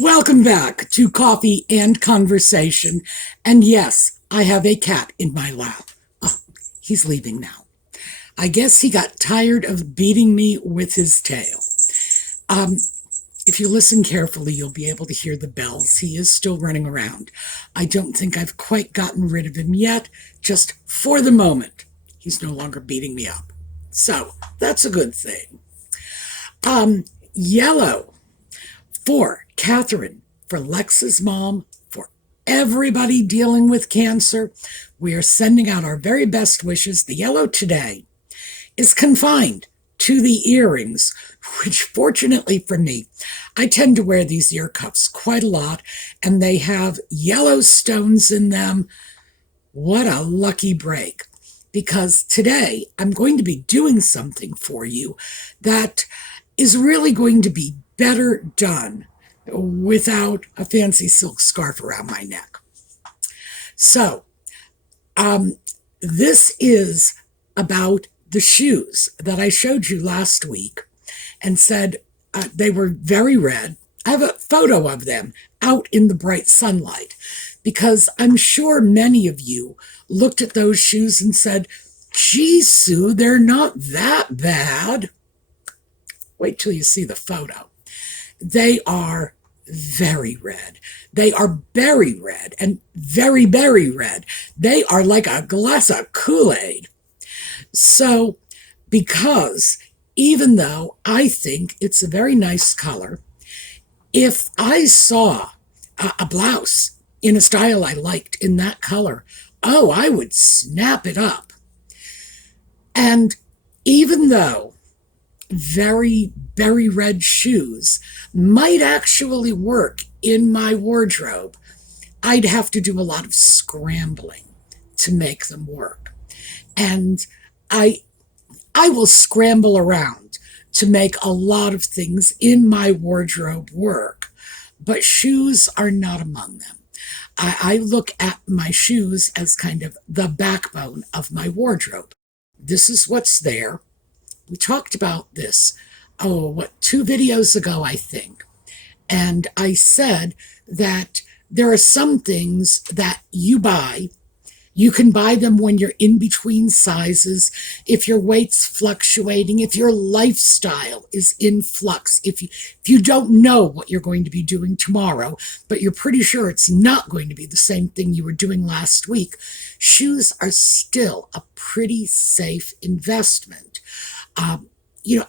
Welcome back to Coffee and Conversation. And yes, I have a cat in my lap. Oh, he's leaving now. I guess he got tired of beating me with his tail. Um, if you listen carefully, you'll be able to hear the bells. He is still running around. I don't think I've quite gotten rid of him yet, just for the moment. He's no longer beating me up. So that's a good thing. Yellow for Catherine, for Lex's mom, for everybody dealing with cancer. We are sending out our very best wishes. The yellow today is confined to the earrings, which fortunately for me, I tend to wear these ear cuffs quite a lot, and they have yellow stones in them. What a lucky break. Because today I'm going to be doing something for you that is really going to be better done without a fancy silk scarf around my neck. So, this is about the shoes that I showed you last week and said they were very red. I have a photo of them out in the bright sunlight because I'm sure many of you looked at those shoes and said, "Gee, Sue, they're not that bad." Wait till you see the photo. They are very red. They are berry red and very berry red. They are like a glass of Kool-Aid. So, because even though I think it's a very nice color, if I saw a blouse in a style I liked in that color, oh, I would snap it up. And even though very berry red shoes might actually work in my wardrobe, I'd have to do a lot of scrambling to make them work. And I will scramble around to make a lot of things in my wardrobe work, but shoes are not among them. I look at my shoes as kind of the backbone of my wardrobe. This is what's there. We talked about this, 2 videos ago, I think. And I said that there are some things that you buy. You can buy them when you're in between sizes, if your weight's fluctuating, if your lifestyle is in flux, if you don't know what you're going to be doing tomorrow, but you're pretty sure it's not going to be the same thing you were doing last week. Shoes are still a pretty safe investment.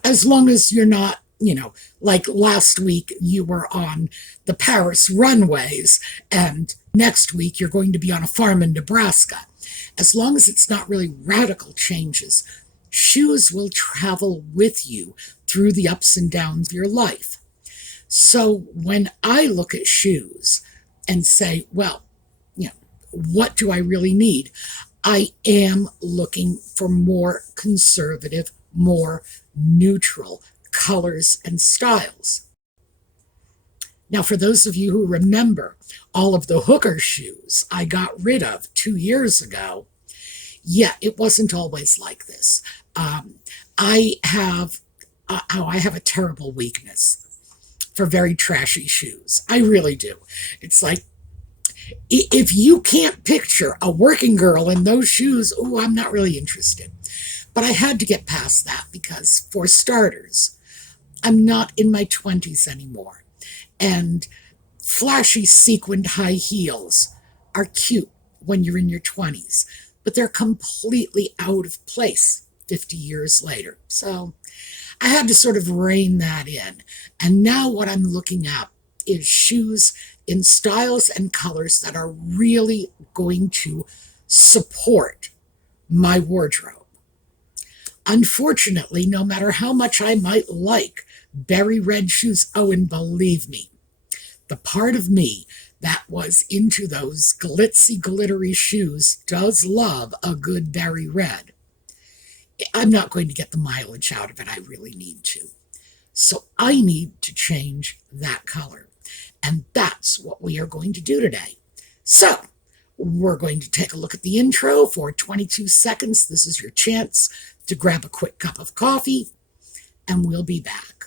As long as you're not, like last week you were on the Paris runways and next week you're going to be on a farm in Nebraska. As long as it's not really radical changes, shoes will travel with you through the ups and downs of your life. So when I look at shoes and say, well, what do I really need? I am looking for more conservative, more neutral colors and styles. Now, for those of you who remember all of the hooker shoes I got rid of 2 years ago, it wasn't always like this. I have a terrible weakness for very trashy shoes. I really do. It's like, if you can't picture a working girl in those shoes, I'm not really interested. But I had to get past that because, for starters, I'm not in my 20s anymore. And flashy sequined high heels are cute when you're in your 20s, but they're completely out of place 50 years later. So I had to sort of rein that in. And now what I'm looking at is shoes in styles and colors that are really going to support my wardrobe. Unfortunately, no matter how much I might like berry red shoes, and believe me, the part of me that was into those glitzy, glittery shoes does love a good berry red. I'm not going to get the mileage out of it I really need to. So I need to change that color. And that's what we are going to do today. So we're going to take a look at the intro for 22 seconds. This is your chance to grab a quick cup of coffee, and we'll be back.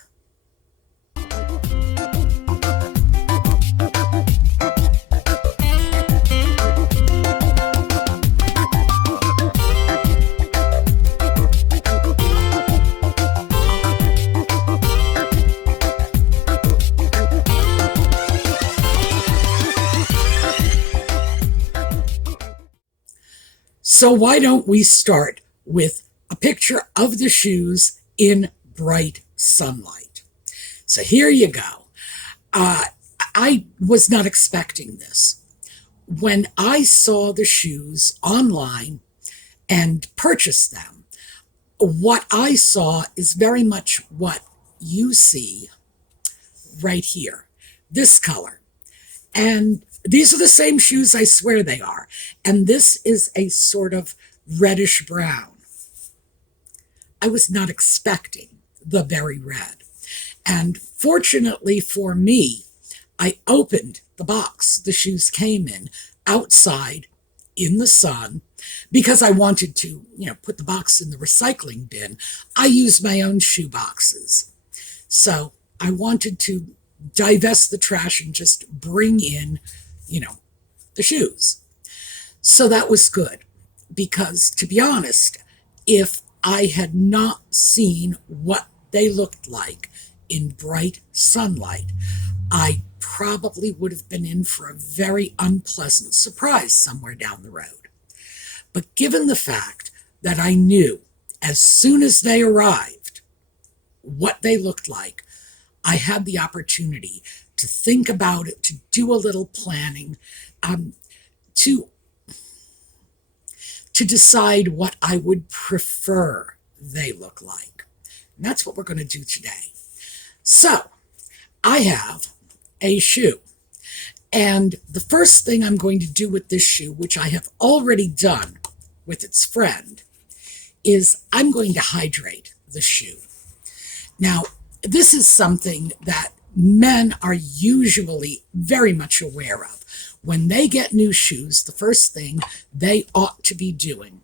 So why don't we start with a picture of the shoes in bright sunlight? So here you go. I was not expecting this. When I saw the shoes online and purchased them, what I saw is very much what you see right here, this color. And these are the same shoes, I swear they are. And this is a sort of reddish brown. I was not expecting the very red. And fortunately for me, I opened the box the shoes came in outside in the sun because I wanted to, put the box in the recycling bin. I use my own shoe boxes. So I wanted to divest the trash and just bring in, the shoes. So that was good because, to be honest, if I had not seen what they looked like in bright sunlight, I probably would have been in for a very unpleasant surprise somewhere down the road. But given the fact that I knew as soon as they arrived what they looked like, I had the opportunity to think about it, to do a little planning, to decide what I would prefer they look like. And that's what we're going to do today. So, I have a shoe. And the first thing I'm going to do with this shoe, which I have already done with its friend, is I'm going to hydrate the shoe. Now, this is something that men are usually very much aware of. When they get new shoes, the first thing they ought to be doing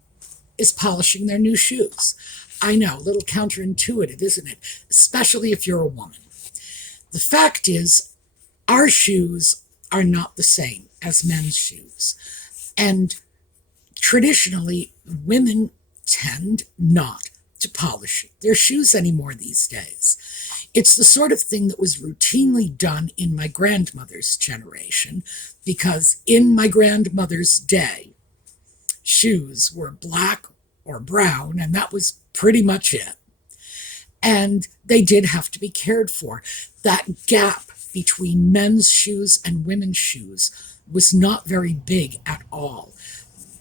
is polishing their new shoes. I know, a little counterintuitive, isn't it? Especially if you're a woman. The fact is, our shoes are not the same as men's shoes. And traditionally, women tend not to polish their shoes anymore these days. It's the sort of thing that was routinely done in my grandmother's generation, because in my grandmother's day, shoes were black or brown, and that was pretty much it. And they did have to be cared for. That gap between men's shoes and women's shoes was not very big at all.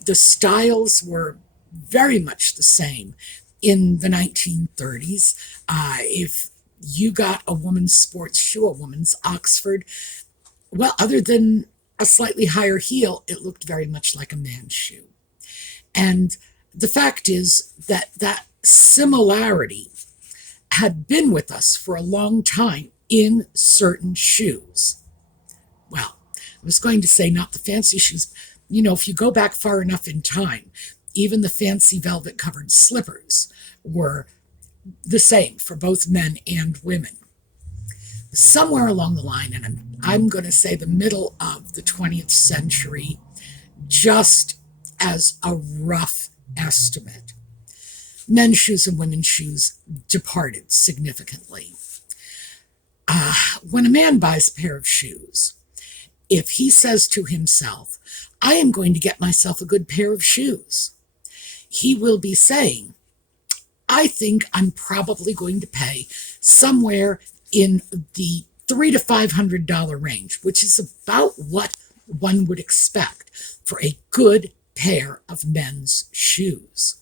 The styles were very much the same in the 1930s. If you got a woman's sports shoe, a woman's Oxford, well, other than a slightly higher heel, it looked very much like a man's shoe. And the fact is that that similarity had been with us for a long time in certain shoes. Well, I was going to say not the fancy shoes. If you go back far enough in time, even the fancy velvet covered slippers were the same for both men and women. Somewhere along the line, and I'm going to say the middle of the 20th century, just as a rough estimate, men's shoes and women's shoes departed significantly. When a man buys a pair of shoes, if he says to himself, I am going to get myself a good pair of shoes, he will be saying, I think I'm probably going to pay somewhere in the $300 to $500 range, which is about what one would expect for a good pair of men's shoes.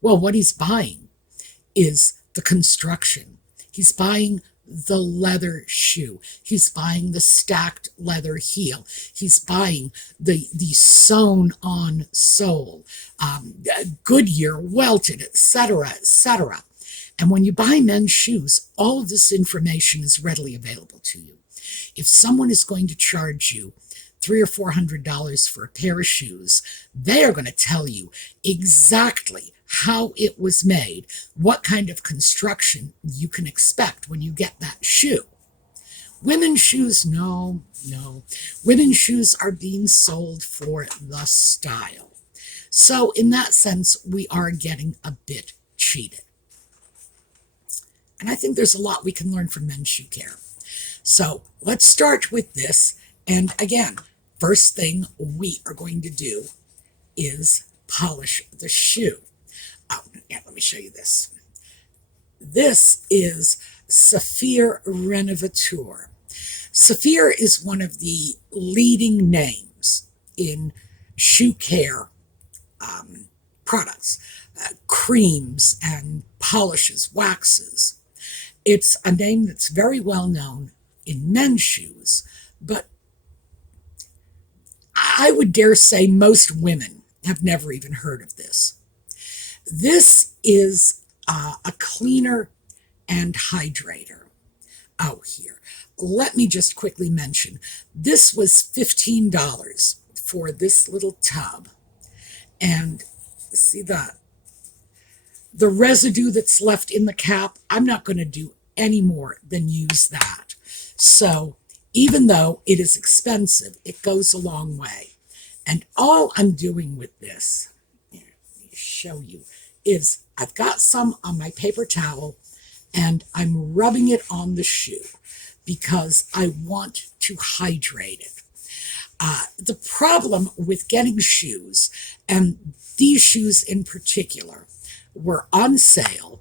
Well, what he's buying is the construction. He's buying the leather shoe. He's buying the stacked leather heel. He's buying the sewn on sole, Goodyear, welted, etc., etc. And when you buy men's shoes, all of this information is readily available to you. If someone is going to charge you $300 or $400 for a pair of shoes, they are going to tell you exactly how it was made, what kind of construction you can expect when you get that shoe. Women's shoes, no. Women's shoes are being sold for the style. So in that sense, we are getting a bit cheated. And I think there's a lot we can learn from men's shoe care. So let's start with this. And again, first thing we are going to do is polish the shoe. Oh, yeah, let me show you this. This is Saphir Renovateur. Saphir is one of the leading names in shoe care products, creams and polishes, waxes. It's a name that's very well known in men's shoes, but I would dare say most women have never even heard of this. This is a cleaner and hydrator. Oh, here. Let me just quickly mention, this was $15 for this little tub. And see the residue that's left in the cap? I'm not going to do any more than use that. So even though it is expensive, it goes a long way. And all I'm doing with this, let me show you, is I've got some on my paper towel and I'm rubbing it on the shoe because I want to hydrate it. The problem with getting shoes, and these shoes in particular, were on sale,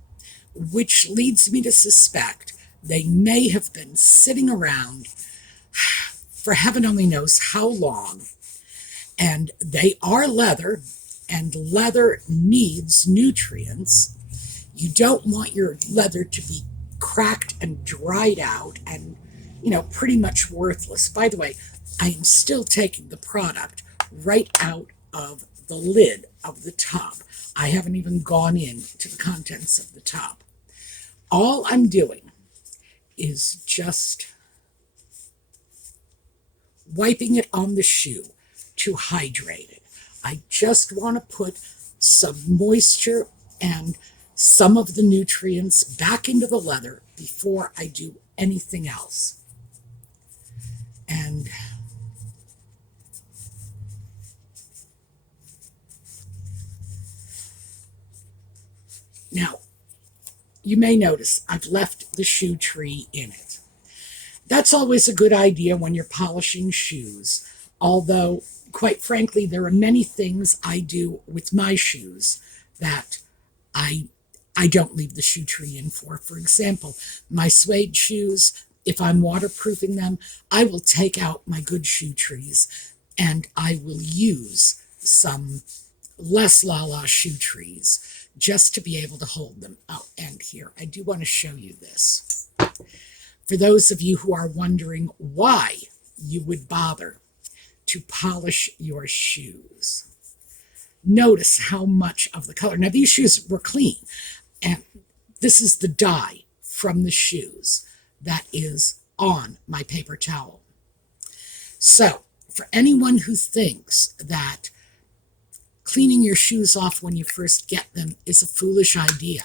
which leads me to suspect they may have been sitting around for heaven only knows how long. And they are leather, and leather needs nutrients. You don't want your leather to be cracked and dried out and, pretty much worthless. By the way, I am still taking the product right out of the lid of the tub. I haven't even gone into the contents of the tub. All I'm doing is just wiping it on the shoe to hydrate it. I just want to put some moisture and some of the nutrients back into the leather before I do anything else. And now, you may notice I've left the shoe tree in it. That's always a good idea when you're polishing shoes, although, quite frankly, there are many things I do with my shoes that I don't leave the shoe tree in for. For example, my suede shoes, if I'm waterproofing them, I will take out my good shoe trees and I will use some less la-la shoe trees just to be able to hold them. Oh, and here, I do want to show you this. For those of you who are wondering why you would bother to polish your shoes, notice how much of the color. Now, these shoes were clean, and this is the dye from the shoes that is on my paper towel. So, for anyone who thinks that cleaning your shoes off when you first get them is a foolish idea,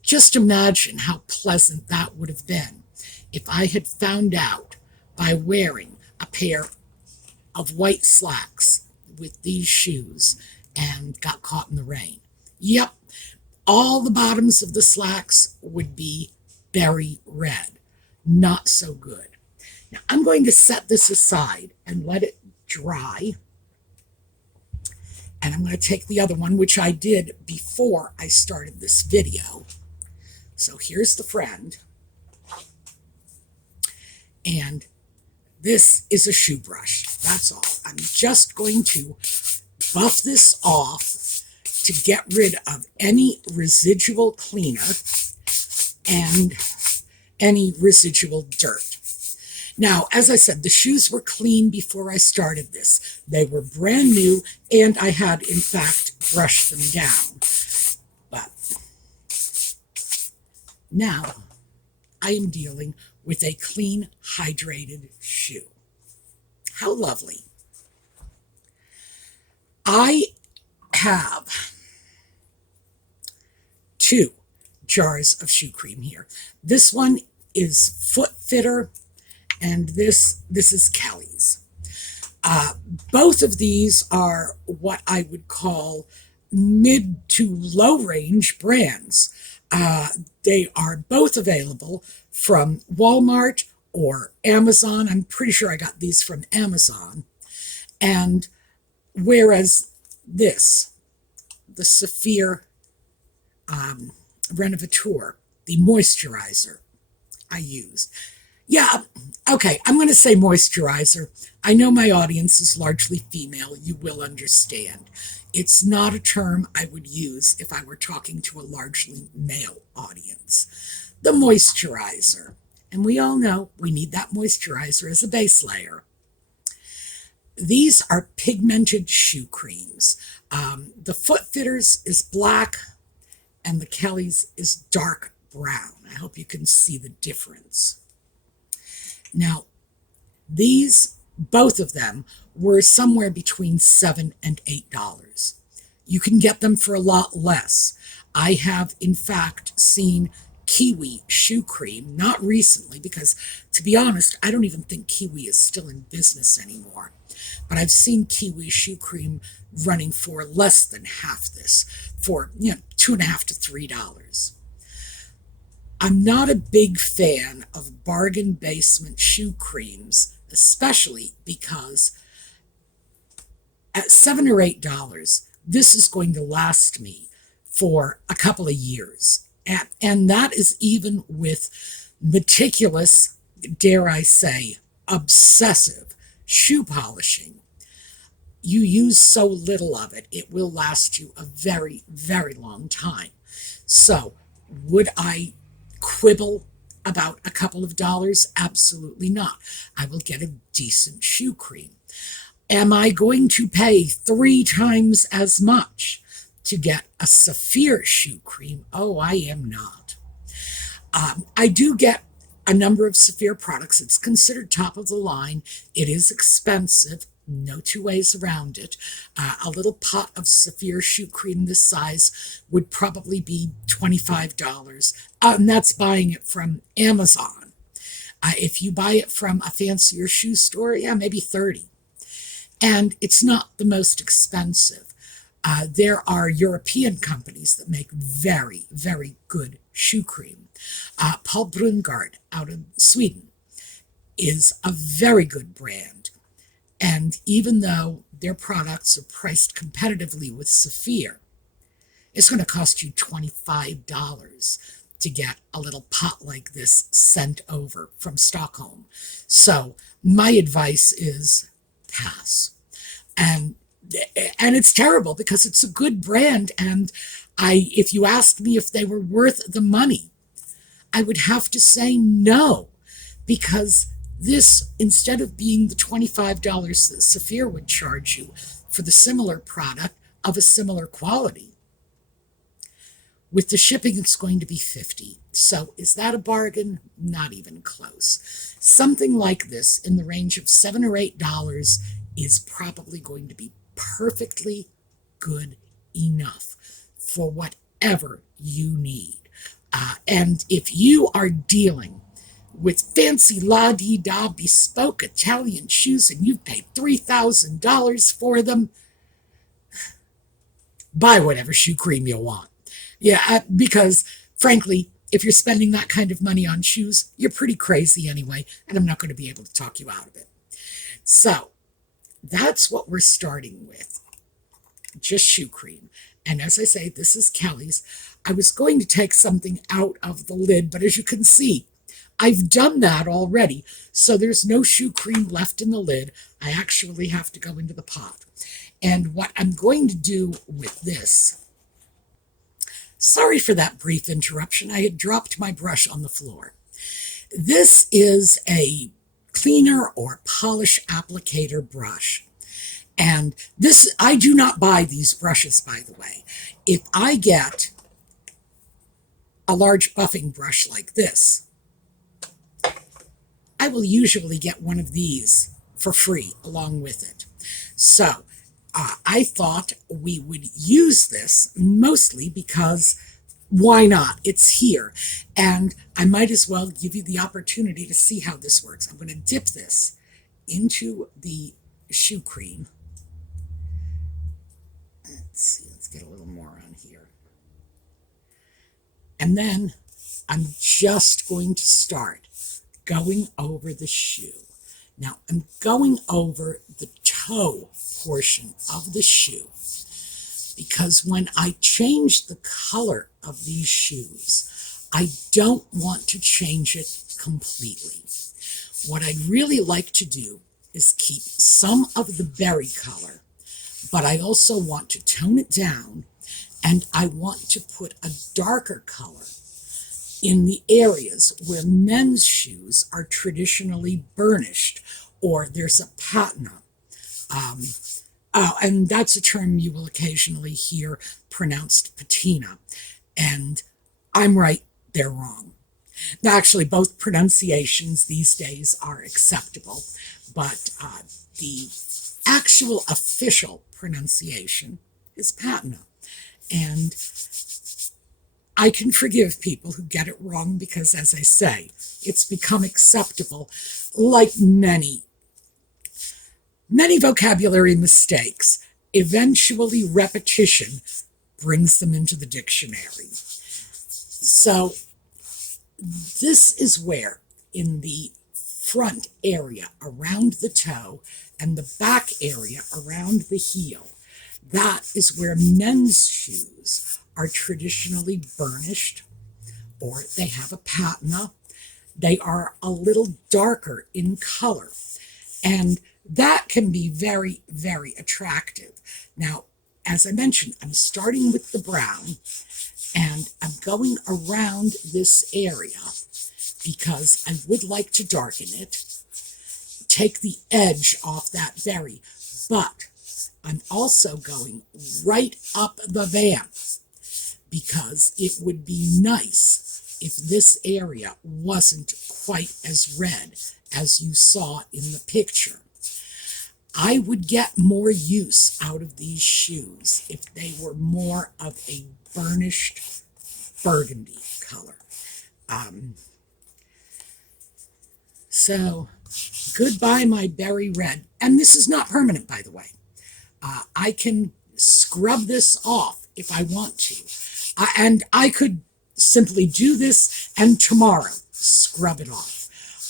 just imagine how pleasant that would have been if I had found out by wearing a pair of white slacks with these shoes and got caught in the rain. Yep, all the bottoms of the slacks would be berry red. Not so good. Now, I'm going to set this aside and let it dry. And I'm going to take the other one, which I did before I started this video. So here's the friend. And this is a shoe brush. That's all. I'm just going to buff this off to get rid of any residual cleaner and any residual dirt. Now, as I said, the shoes were clean before I started this. They were brand new, and I had, in fact, brushed them down. But now I am dealing with a clean, hydrated shoe. How lovely. I have 2 jars of shoe cream here. This one is Foot Fitter, and this is Kelly's. Both of these are what I would call mid to low range brands. They are both available from Walmart or Amazon. I'm pretty sure I got these from Amazon. And whereas this, the Saphir Renovateur, the moisturizer I used. Yeah, okay, I'm going to say moisturizer. I know my audience is largely female. You will understand. It's not a term I would use if I were talking to a largely male audience. The moisturizer. And we all know we need that moisturizer as a base layer. These are pigmented shoe creams. The Foot Fitters is black and the Kiley's is dark brown. I hope you can see the difference. Now, these, both of them, were somewhere between $7 and $8. You can get them for a lot less. I have, in fact, seen Kiwi shoe cream, not recently, because to be honest, I don't even think Kiwi is still in business anymore. But I've seen Kiwi shoe cream running for less than half this, for $2.50 to $3. I'm not a big fan of bargain basement shoe creams, especially because at $7 or $8, this is going to last me for a couple of years. And that is even with meticulous, dare I say, obsessive shoe polishing. You use so little of it, it will last you a very, very long time. So, would I quibble about a couple of dollars? Absolutely not. I will get a decent shoe cream. Am I going to pay 3 times as much to get a Saphir shoe cream? Oh, I am not. I do get a number of Saphir products. It's considered top of the line. It is expensive. No two ways around it. A little pot of Saphir shoe cream this size would probably be $25. And that's buying it from Amazon. If you buy it from a fancier shoe store, yeah, maybe $30. And it's not the most expensive. There are European companies that make very, very good shoe cream. Paul Brungard out of Sweden is a very good brand. And even though their products are priced competitively with Saphir, it's going to cost you $25 to get a little pot like this sent over from Stockholm. So my advice is pass. And it's terrible because it's a good brand, and if you asked me if they were worth the money, I would have to say no, because this, instead of being the $25 that Saphir would charge you for the similar product of a similar quality, with the shipping it's going to be $50. So is that a bargain? Not even close. Something like this in the range of $7 or $8 is probably going to be perfectly good enough for whatever you need. And if you are dealing with fancy la-di-da bespoke Italian shoes and you've paid $3,000 for them, buy whatever shoe cream you want. Yeah, because frankly, if you're spending that kind of money on shoes, you're pretty crazy anyway, and I'm not going to be able to talk you out of it. So that's what we're starting with, just shoe cream. And as I say, this is Kiley's. I was going to take something out of the lid, but as you can see, I've done that already. So there's no shoe cream left in the lid. I actually have to go into the pot. And what I'm going to do with this, sorry for that brief interruption. I had dropped my brush on the floor. This is a cleaner or polish applicator brush. And this, I do not buy these brushes, by the way. If I get a large buffing brush like this, I will usually get one of these for free along with it. So I thought we would use this mostly because why not? It's here. And I might as well give you the opportunity to see how this works. I'm going to dip this into the shoe cream. Let's see, let's get a little more on here. And then I'm just going to start going over the shoe. Now I'm going over the toe portion of the shoe. because when I change the color of these shoes, I don't want to change it completely. What I'd really like to do is keep some of the berry color, but I also want to tone it down, and I want to put a darker color in the areas where men's shoes are traditionally burnished or there's a patina. And that's a term you will occasionally hear pronounced patina. And I'm right, they're wrong. Now, actually, both pronunciations these days are acceptable, but the actual official pronunciation is patina. And I can forgive people who get it wrong because, as I say, it's become acceptable, like many vocabulary mistakes. Eventually, repetition brings them into the dictionary. So this is where, in the front area around the toe and the back area around the heel, that is where men's shoes are traditionally burnished, or they have a patina. They are a little darker in color, and that can be very, very attractive. Now, as I mentioned, I'm starting with the brown, and I'm going around this area because I would like to darken it, take the edge off that berry, but I'm also going right up the vamp because it would be nice if this area wasn't quite as red as you saw in the picture. I would get more use out of these shoes if they were more of a burnished burgundy color. So goodbye my berry red. And this is not permanent, by the way. I can scrub this off if I want to. And I could simply do this and tomorrow scrub it off.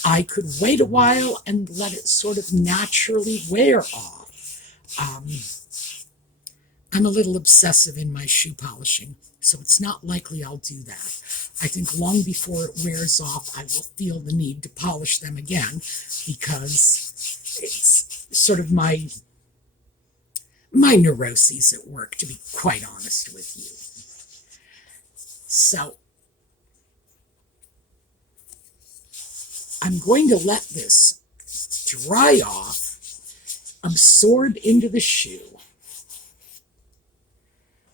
I could wait a while and let it sort of naturally wear off. I'm a little obsessive in my shoe polishing, so it's not likely I'll do that. I think long before it wears off, I will feel the need to polish them again because it's sort of my neuroses at work, to be quite honest with you. So I'm going to let this dry off, absorb into the shoe.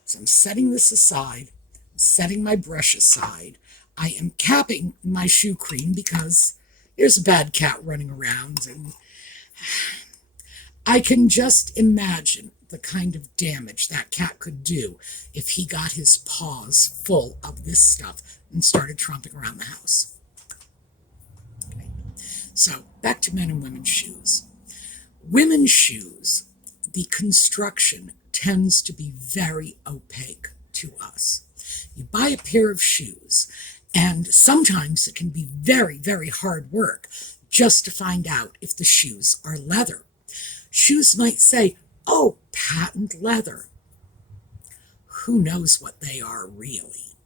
So I'm setting this aside, I'm setting my brush aside. I am capping my shoe cream because there's a bad cat running around, and I can just imagine the kind of damage that cat could do if he got his paws full of this stuff and started tromping around the house. Okay. So back to men and women's shoes. Women's shoes, the construction tends to be very opaque to us. You buy a pair of shoes, and sometimes it can be very, very hard work just to find out if the shoes are leather. Shoes might say, oh, patent leather. Who knows what they are really?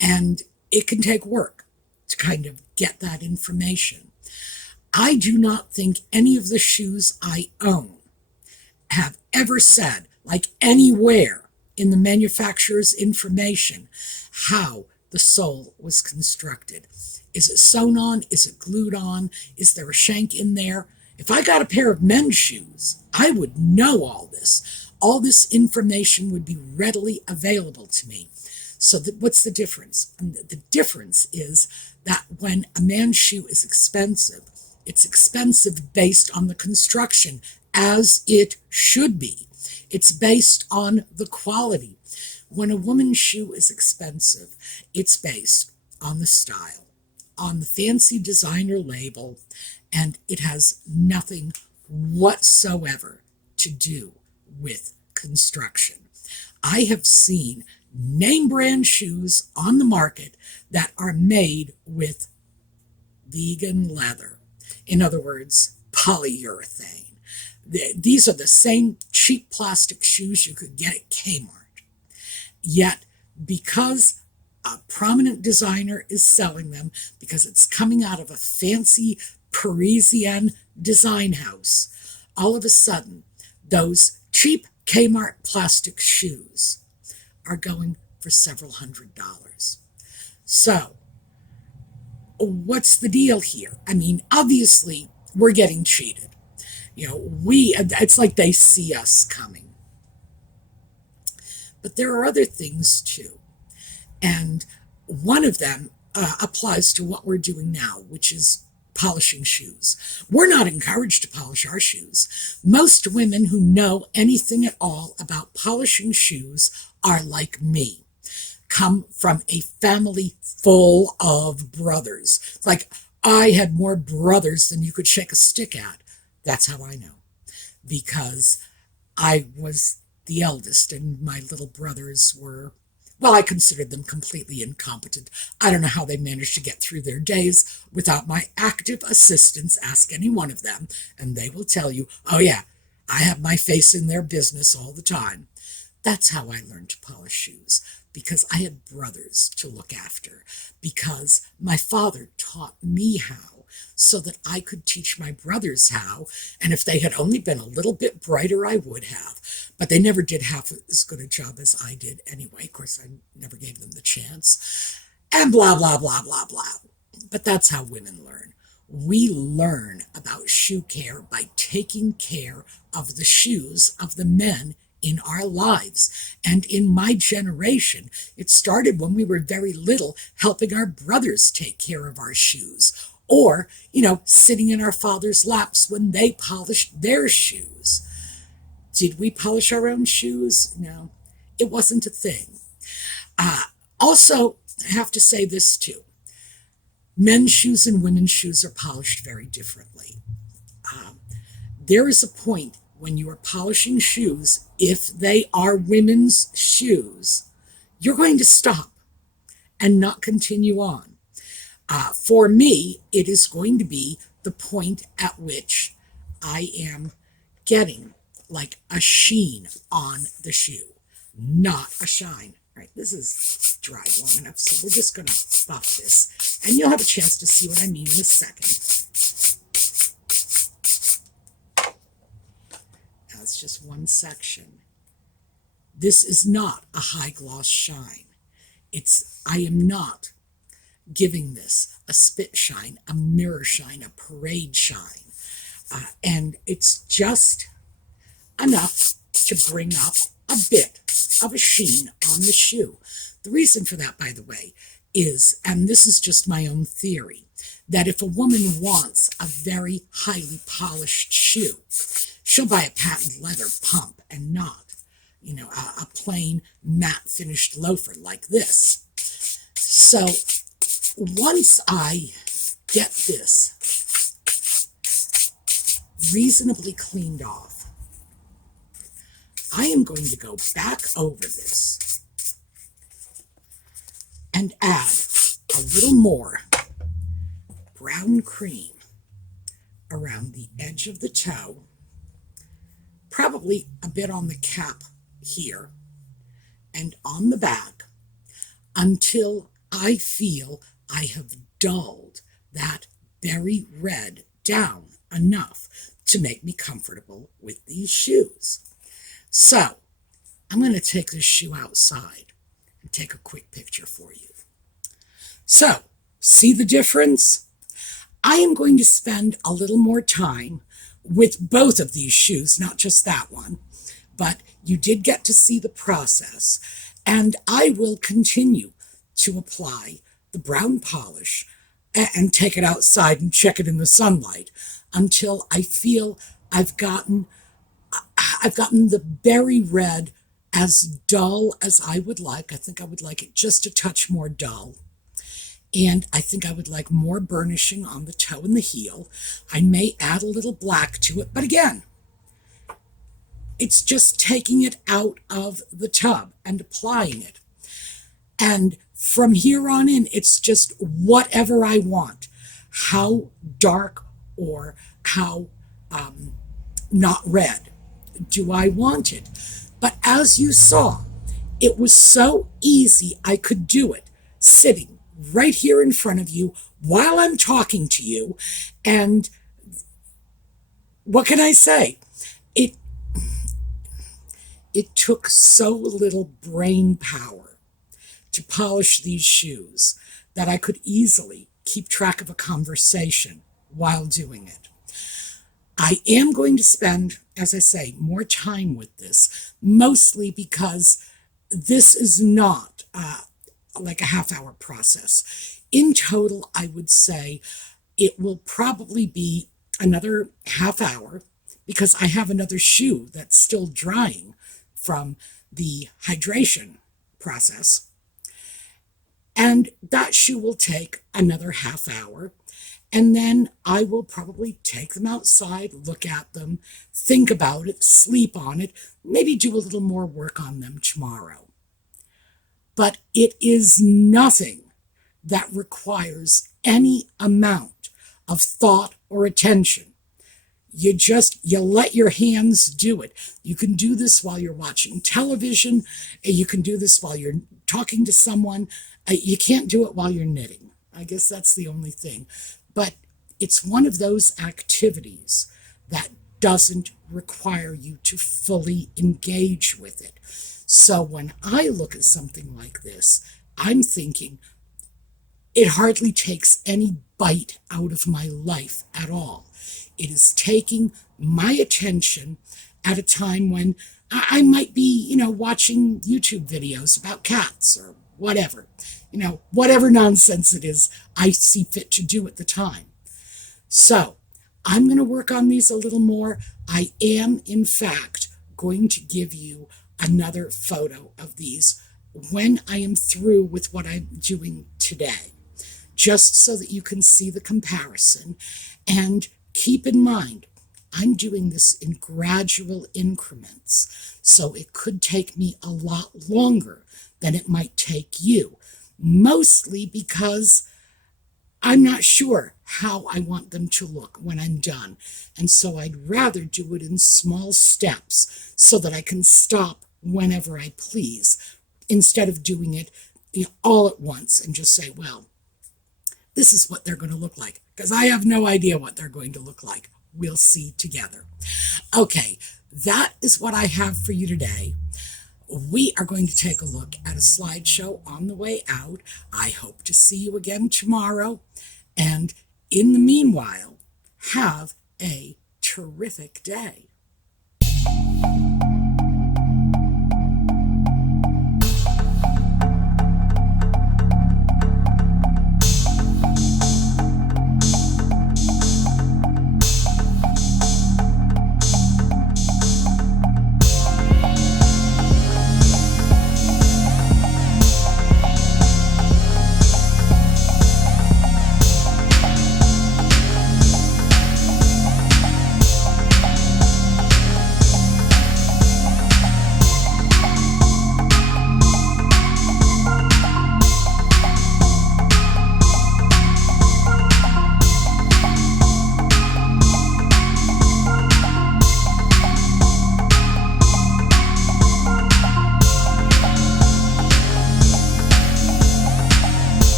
And it can take work to kind of get that information. I do not think any of the shoes I own have ever said, like anywhere in the manufacturer's information, how the sole was constructed. Is it sewn on? Is it glued on? Is there a shank in there? If I got a pair of men's shoes, I would know all this. All this information would be readily available to me. So what's the difference? And the difference is that when a man's shoe is expensive, it's expensive based on the construction, as it should be. It's based on the quality. When a woman's shoe is expensive, it's based on the style, on the fancy designer label, and it has nothing whatsoever to do with construction. I have seen name brand shoes on the market that are made with vegan leather. In other words, polyurethane. These are the same cheap plastic shoes you could get at Kmart. Yet, because a prominent designer is selling them, because it's coming out of a fancy Parisian design house, all of a sudden, those cheap Kmart plastic shoes are going for several $100s. So, what's the deal here? I mean, obviously, we're getting cheated. It's like they see us coming. But there are other things too. And one of them applies to what we're doing now, which is polishing shoes. We're not encouraged to polish our shoes. Most women who know anything at all about polishing shoes are like me, come from a family full of brothers. It's like I had more brothers than you could shake a stick at. That's how I know, because I was the eldest and my little brothers were, well, I considered them completely incompetent. I don't know how they managed to get through their days without my active assistance. Ask any one of them, and they will tell you, oh yeah, I have my face in their business all the time. That's how I learned to polish shoes, because I had brothers to look after, because my father taught me how, so that I could teach my brothers how, and if they had only been a little bit brighter, I would have. But they never did half as good a job as I did anyway. Of course, I never gave them the chance. And blah, blah, blah, blah, blah. But that's how women learn. We learn about shoe care by taking care of the shoes of the men in our lives. And in my generation, it started when we were very little, helping our brothers take care of our shoes. Or, sitting in our father's laps when they polished their shoes. Did we polish our own shoes? No, it wasn't a thing. Also, I have to say this too. Men's shoes and women's shoes are polished very differently. There is a point when you are polishing shoes, if they are women's shoes, you're going to stop and not continue on. For me, it is going to be the point at which I am getting like a sheen on the shoe, not a shine. All right, this is dried long enough, so we're just going to buff this, and you'll have a chance to see what I mean in a second. Now, it's just one section. This is not a high gloss shine. I am not giving this a spit shine, a mirror shine, a parade shine. And it's just enough to bring up a bit of a sheen on the shoe. The reason for that, by the way, is, and this is just my own theory, that if a woman wants a very highly polished shoe, she'll buy a patent leather pump and not, a plain matte finished loafer like this. So once I get this reasonably cleaned off, I am going to go back over this and add a little more brown cream around the edge of the toe, probably a bit on the cap here and on the back, until I feel I have dulled that berry red down enough to make me comfortable with these shoes. So I'm going to take this shoe outside and take a quick picture for you. So, see the difference? I am going to spend a little more time with both of these shoes, not just that one, but you did get to see the process, and I will continue to apply the brown polish and take it outside and check it in the sunlight until I feel I've gotten the berry red as dull as I would like. I think I would like it just a touch more dull. And I think I would like more burnishing on the toe and the heel. I may add a little black to it, but again, it's just taking it out of the tub and applying it. And from here on in, it's just whatever I want. How dark or how not red do I want it? But as you saw, It was so easy, I could do it sitting right here in front of you while I'm talking to you. And what can I say? It it took so little brain power to polish these shoes that I could easily keep track of a conversation while doing it. I am going to spend, as I say, more time with this, mostly because this is not like a half-hour process. In total, I would say it will probably be another half hour because I have another shoe that's still drying from the hydration process. And that shoe will take another half hour. And then I will probably take them outside, look at them, think about it, sleep on it, maybe do a little more work on them tomorrow. But it is nothing that requires any amount of thought or attention. You let your hands do it. You can do this while you're watching television. You can do this while you're talking to someone. You can't do it while you're knitting. I guess that's the only thing. But it's one of those activities that doesn't require you to fully engage with it. So when I look at something like this, I'm thinking it hardly takes any bite out of my life at all. It is taking my attention at a time when I might be, watching YouTube videos about cats or whatever. Whatever nonsense it is I see fit to do at the time. So I'm going to work on these a little more. I am, in fact, going to give you another photo of these when I am through with what I'm doing today, just so that you can see the comparison. And keep in mind, I'm doing this in gradual increments, so it could take me a lot longer than it might take you, mostly because I'm not sure how I want them to look when I'm done. And so I'd rather do it in small steps so that I can stop whenever I please, instead of doing it all at once and just say, well, this is what they're going to look like, because I have no idea what they're going to look like. We'll see together. Okay, that is what I have for you today. We are going to take a look at a slideshow on the way out. I hope to see you again tomorrow. And in the meanwhile, have a terrific day.